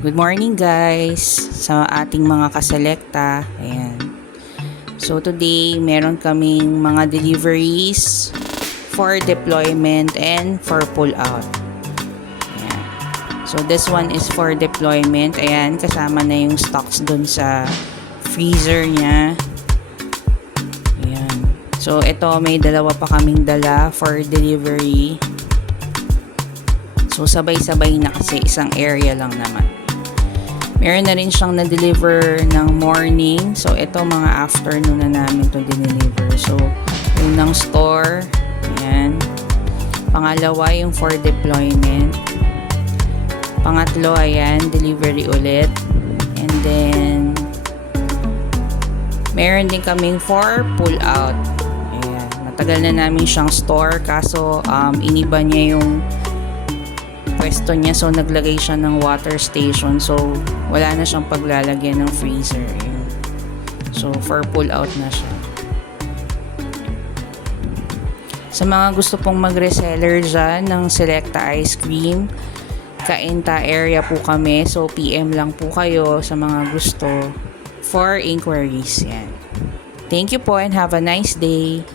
Good morning guys sa ating mga kaselekta. Ayan. So today meron kaming mga deliveries for deployment and for pull out. Ayan. So this one is for deployment. Ayan, kasama na yung stocks dun sa freezer niya. Ayan. So ito may dalawa pa kaming dala for delivery. So sabay-sabay na kasi isang area lang naman. Meron na rin siyang na-deliver ng morning. So, ito mga afternoon na namin ito dineliver. So, yung ng store. Ayan. Pangalawa, yung for deployment. Pangatlo, ayan, delivery ulit. And then, meron din kaming for pull out. Ayan. Matagal na namin siyang store. Kaso, iniba niya yung pwesto niya, so naglagay siya ng water station, so wala na siyang paglalagyan ng freezer. Ayun. So for pull out na siya. Sa mga gusto pong mag-reseller dyan ng Selecta Ice Cream, Cainta area po kami, so PM lang po kayo sa mga gusto for inquiries. Yan. Thank you po and have a nice day.